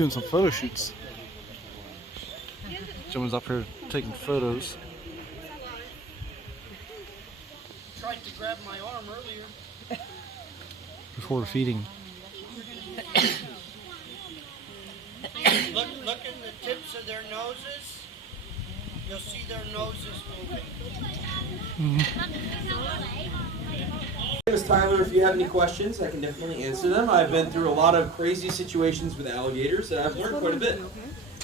doing some photo shoots. Someone's up here taking photos. Tried to grab my arm earlier. Before feeding. Look in the tips of their noses. You'll see their noses moving. My name is Tyler. If you have any questions, I can definitely answer them. I've been through a lot of crazy situations with alligators, and I've learned quite a bit.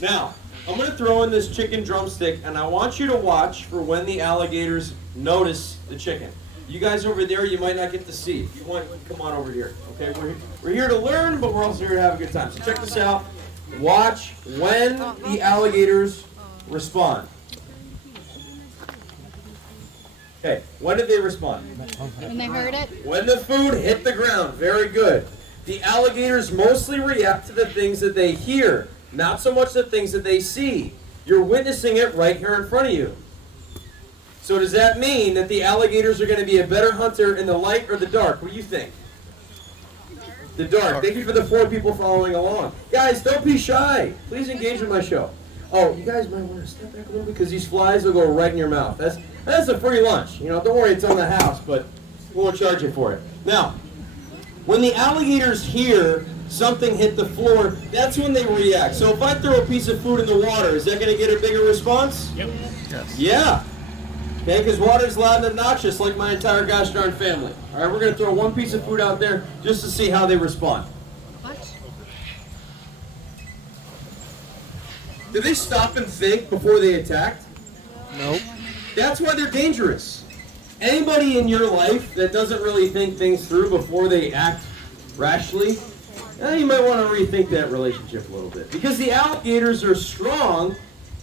Now, I'm going to throw in this chicken drumstick, and I want you to watch for when the alligators notice the chicken. You guys over there, you might not get to see. If you want, come on over here. Okay, we're here to learn, but we're also here to have a good time. So check this out. Watch when the alligators respond. Okay, when did they respond? When they heard it? When the food hit the ground. Very good. The alligators mostly react to the things that they hear, not so much the things that they see. You're witnessing it right here in front of you. So does that mean that the alligators are going to be a better hunter in the light or the dark? What do you think? The dark. Thank you for the 4 people following along. Guys, don't be shy. Please engage with my show. Oh, you guys might want to step back a little bit because these flies will go right in your mouth. That's a free lunch. You know, don't worry, it's on the house, but we won't charge you for it. Now, when the alligators hear something hit the floor, that's when they react. So if I throw a piece of food in the water, is that going to get a bigger response? Yep. Yes. Yeah. Okay, because water's loud and obnoxious like my entire gosh darn family. All right, we're going to throw one piece of food out there just to see how they respond. What? Did they stop and think before they attacked? Nope. That's why they're dangerous. Anybody in your life that doesn't really think things through before they act rashly, you might want to rethink that relationship a little bit. Because the alligators are strong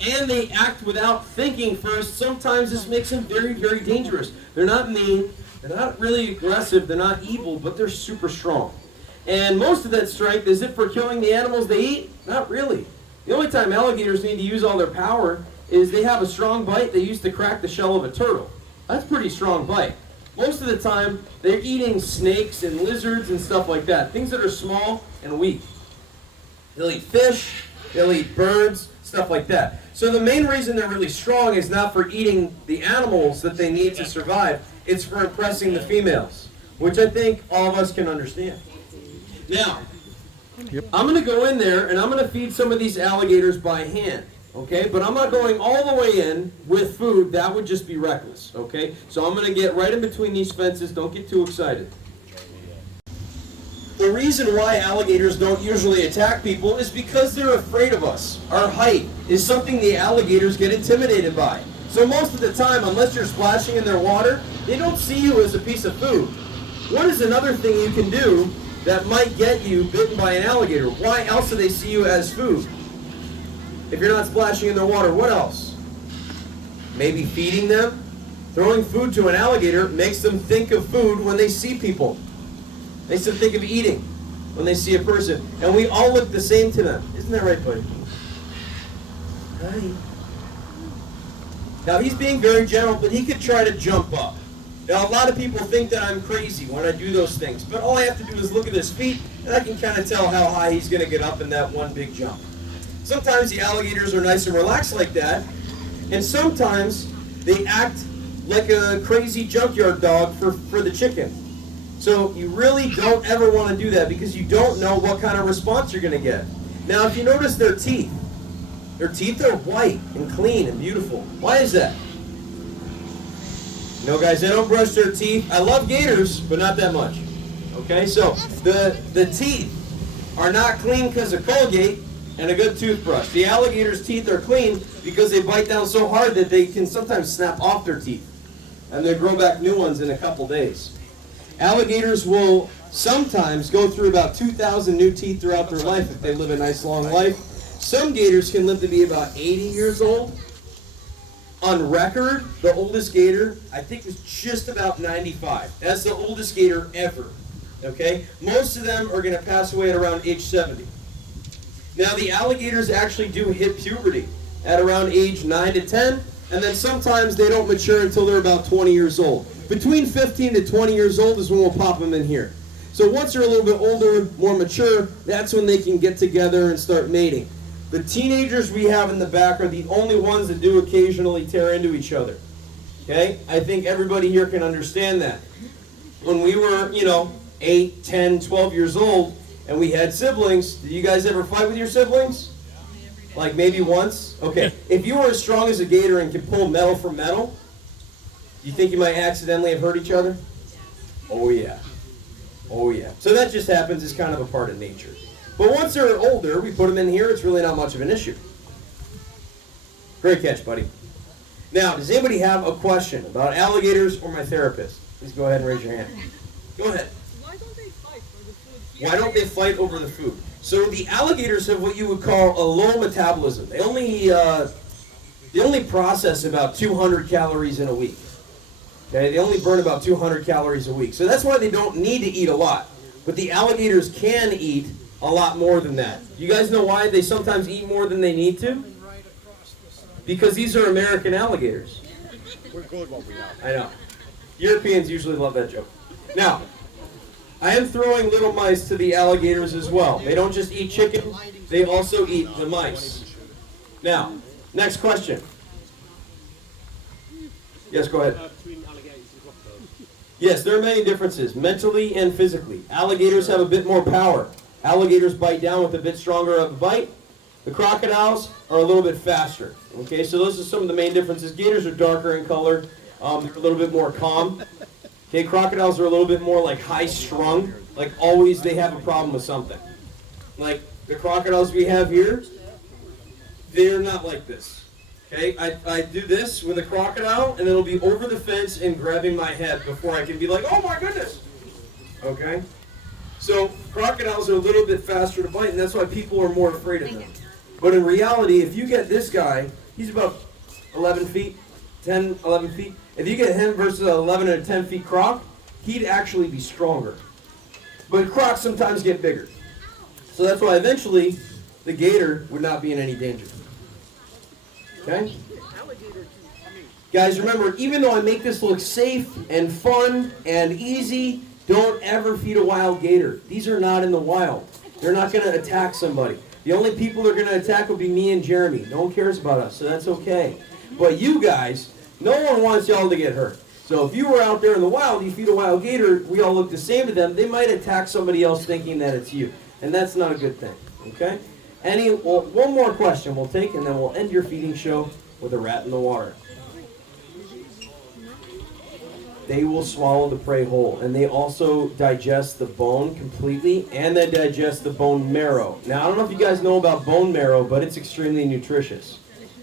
and they act without thinking first. Sometimes this makes them very, very dangerous. They're not mean, they're not really aggressive, they're not evil, but they're super strong. And most of that strength, is it for killing the animals they eat? Not really. The only time alligators need to use all their power is they have a strong bite they use to crack the shell of a turtle. That's a pretty strong bite. Most of the time, they're eating snakes and lizards and stuff like that. Things that are small and weak. They'll eat fish, they'll eat birds, stuff like that. So the main reason they're really strong is not for eating the animals that they need to survive. It's for impressing the females, which I think all of us can understand. Now, I'm going to go in there and I'm going to feed some of these alligators by hand. Okay, but I'm not going all the way in with food. That would just be reckless. Okay, so I'm going to get right in between these fences. Don't get too excited. The reason why alligators don't usually attack people is because they're afraid of us. Our height is something the alligators get intimidated by. So most of the time, unless you're splashing in their water, they don't see you as a piece of food. What is another thing you can do that might get you bitten by an alligator? Why else do they see you as food? If you're not splashing in their water, what else? Maybe feeding them? Throwing food to an alligator makes them think of food when they see people. Makes them think of eating when they see a person. And we all look the same to them. Isn't that right, buddy? Hi. Now, he's being very gentle, but he could try to jump up. Now, a lot of people think that I'm crazy when I do those things, but all I have to do is look at his feet, and I can kind of tell how high he's going to get up in that one big jump. Sometimes the alligators are nice and relaxed like that, and sometimes they act like a crazy junkyard dog for the chicken. So you really don't ever want to do that because you don't know what kind of response you're going to get. Now, if you notice their teeth are white and clean and beautiful. Why is that? You know, guys, they don't brush their teeth. I love gators, but not that much. Okay, so the teeth are not clean because of Colgate and a good toothbrush. The alligator's teeth are clean because they bite down so hard that they can sometimes snap off their teeth. And they grow back new ones in a couple days. Alligators will sometimes go through about 2,000 new teeth throughout their life if they live a nice long life. Some gators can live to be about 80 years old. On record, the oldest gator, I think, is just about 95. That's the oldest gator ever. Okay? Most of them are going to pass away at around age 70. Now, the alligators actually do hit puberty at around age 9 to 10, and then sometimes they don't mature until they're about 20 years old. Between 15 to 20 years old is when we'll pop them in here. So once they're a little bit older, more mature, that's when they can get together and start mating. The teenagers we have in the back are the only ones that do occasionally tear into each other. Okay? I think everybody here can understand that. When we were, 8, 10, 12 years old, and we had siblings, did you guys ever fight with your siblings? Like maybe once? Okay. If you were as strong as a gator and could pull metal from metal, you think you might accidentally have hurt each other? Oh yeah. Oh yeah. So that just happens as kind of a part of nature. But once they're older, we put them in here, it's really not much of an issue. Great catch, buddy. Now, does anybody have a question about alligators or my therapist? Please go ahead and raise your hand. Go ahead. Why don't they fight for the food? Why don't they fight over the food? So the alligators have what you would call a low metabolism. They only process about 200 calories in a week. Okay, they only burn about 200 calories a week. So that's why they don't need to eat a lot. But the alligators can eat a lot more than that. You guys know why they sometimes eat more than they need to? Because these are American alligators. We're good what we are. I know. Europeans usually love that joke. Now, I am throwing little mice to the alligators as well. They don't just eat chicken, they also eat the mice. Now, next question. Yes, go ahead. Between alligators and crocodiles. Yes, there are many differences, mentally and physically. Alligators have a bit more power. Alligators bite down with a bit stronger of a bite. The crocodiles are a little bit faster. Okay, so those are some of the main differences. Gators are darker in color. They're a little bit more calm. Okay, crocodiles are a little bit more like high-strung. Like always they have a problem with something. Like the crocodiles we have here, they're not like this. Okay, I do this with a crocodile and it'll be over the fence and grabbing my head before I can be like, oh my goodness. Okay, so crocodiles are a little bit faster to bite and that's why people are more afraid of them. But in reality, if you get this guy, he's about 11 feet, 10, 11 feet. If you get him versus an 11 and a 10 feet croc, he'd actually be stronger. But crocs sometimes get bigger. So that's why eventually the gator would not be in any danger. Okay? Guys, remember, even though I make this look safe and fun and easy, don't ever feed a wild gator. These are not in the wild. They're not going to attack somebody. The only people they're going to attack will be me and Jeremy. No one cares about us, so that's okay. But you guys, no one wants y'all to get hurt. So if you were out there in the wild, you feed a wild gator, we all look the same to them, they might attack somebody else thinking that it's you. And that's not a good thing, okay? One more question we'll take, and then we'll end your feeding show with a rat in the water. They will swallow the prey whole, and they also digest the bone completely, and they digest the bone marrow. Now, I don't know if you guys know about bone marrow, but it's extremely nutritious.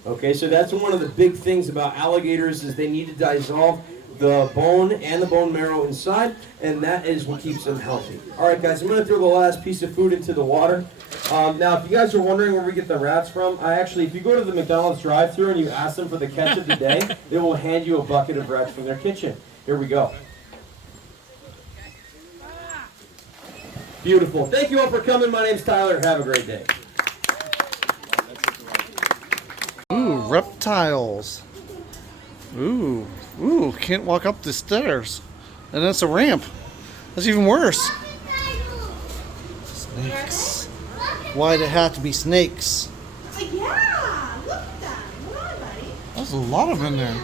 Okay, so that's one of the big things about alligators is they need to dissolve the bone and the bone marrow inside, and that is what keeps them healthy. All right, guys, I'm going to throw the last piece of food into the water. Now, if you guys are wondering where we get the rats from, if you go to the McDonald's drive-thru and you ask them for the catch of the day, they will hand you a bucket of rats from their kitchen. Here we go. Beautiful. Thank you all for coming. My name's Tyler. Have a great day. Ooh, reptiles. Ooh, can't walk up the stairs. And that's a ramp. That's even worse. Snakes. Why'd it have to be snakes? Yeah, look at that. Come on, buddy. There's a lot of them in there.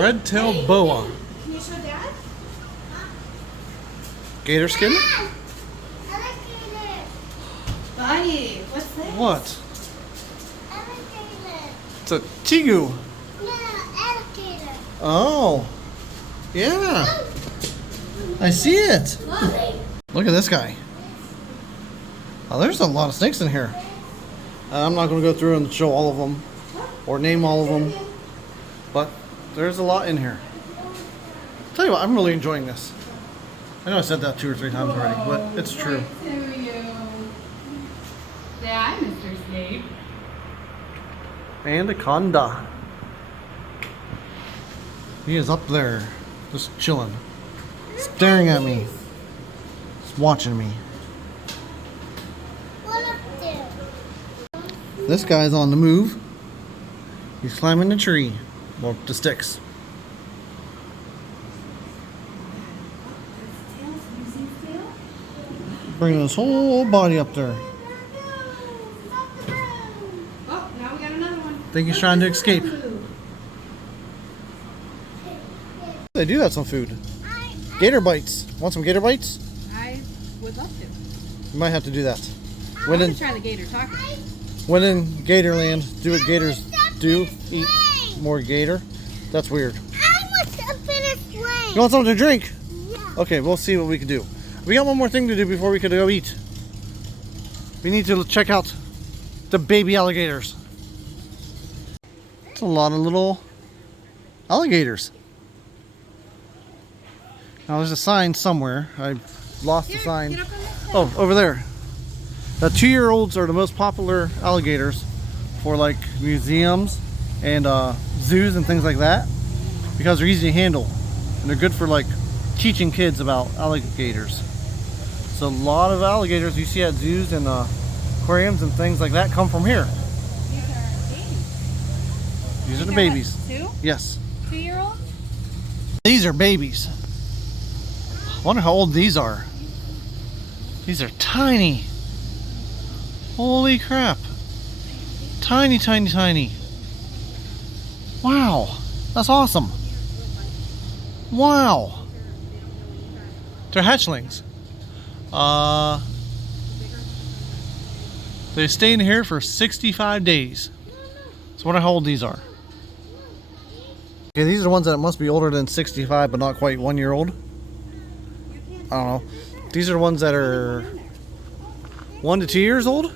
Red-tailed boa. Can you show Dad? Gator skin? Buddy, what's this? What? It's a tigu. Oh. Yeah. I see it. Look at this guy. Oh, there's a lot of snakes in here. I'm not going to go through and show all of them or name all of them, but there's a lot in here. Tell you what, I'm really enjoying this. I know I said that 2 or 3 times already, but it's true. To you. Yeah, I'm Mr. Snape. Anaconda. He is up there, just chilling, staring at me, just watching me. This guy's on the move. He's climbing the tree, well, the sticks. His tail's Bringing his whole body up there. Oh, now we got another one. I think he's trying to escape. They do have some food. Gator bites. Want some gator bites? I would love to. You might have to do that. I When want in, to try the gator taco. when in Gatorland, do what gators do. Eat more gator. That's weird. I want to finish playing. You want something to drink? Yeah. Okay, we'll see what we can do. We got one more thing to do before we could go eat. We need to check out the baby alligators. It's a lot of little alligators. Now there's a sign somewhere. I lost the sign. Get up on this. Oh, over there. The 2-year-olds are the most popular alligators for like museums and zoos and things like that because they're easy to handle and they're good for like teaching kids about alligators. So a lot of alligators you see at zoos and aquariums and things like that come from here. These are babies. These are the babies. Two? Yes. 2-year-olds? These are babies. I wonder how old these are. These are tiny. Holy crap. Tiny, tiny, tiny. Wow. That's awesome. Wow. They're hatchlings. They stay in here for 65 days. So I wonder how old these are. Okay, these are the ones that must be older than 65 but not quite 1 year old. I don't know. These are the ones that are 1 to 2 years old.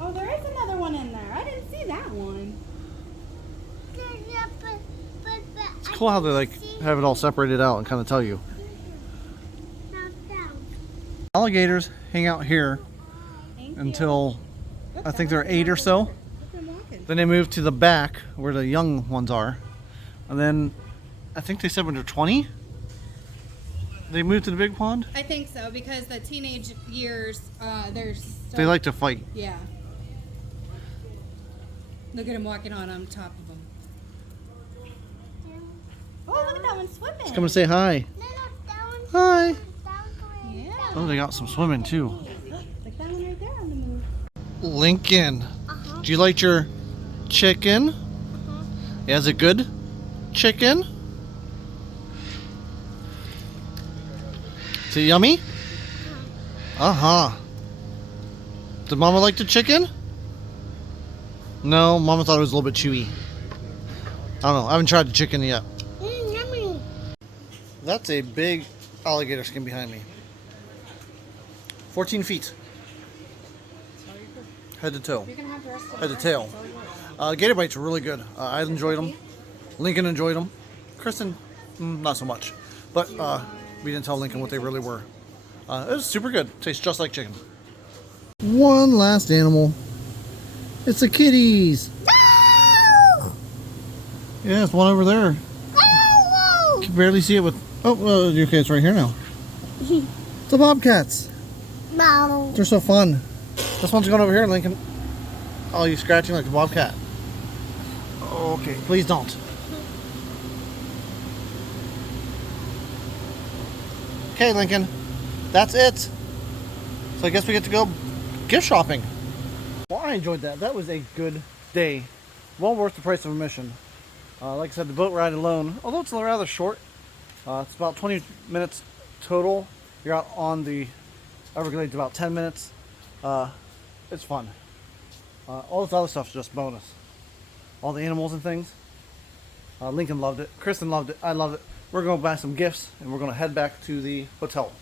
Oh, there is another one in there. I didn't see that one. It's cool how they like have it all separated out and kind of tell you. Alligators hang out here until I think they're 8 or so. Then they move to the back where the young ones are. And then I think they said when they're 20, they move to the big pond. I think so because the teenage years, They like to fight. Yeah. Look at him walking on top of them. Oh, look at that one swimming. Let's come and say hi. Hi. Yeah. Oh, they got some swimming too. Like that one right there on the move. Lincoln, do you like your chicken? Yeah, is it good? Chicken? Is it yummy? Uh-huh. Did Mama like the chicken? No, Mama thought it was a little bit chewy. I don't know. I haven't tried the chicken yet. Yummy. That's a big alligator skin behind me. 14 feet. Head to toe. You're gonna have the rest of Head to tail. Gator bites were really good. I enjoyed them. Lincoln enjoyed them. Kristen, not so much. But we didn't tell Lincoln what they really were. It was super good. Tastes just like chicken. One last animal. It's the kitties. No! Yeah, it's one over there. No! You can barely see it with... Oh, well, okay, it's right here now. It's the bobcats. No. They're so fun. This one's going over here, Lincoln. Oh, you scratching like the bobcat. Okay, please don't. Okay, Lincoln. That's it. So I guess we get to go gift shopping. Well, I enjoyed that. That was a good day. Well worth the price of admission. Like I said, the boat ride alone, although it's rather short, it's about 20 minutes total. You're out on the Everglades about 10 minutes. It's fun. All this other stuff's just bonus. All the animals and things. Lincoln loved it. Kristen loved it. I loved it. We're going to buy some gifts and we're going to head back to the hotel.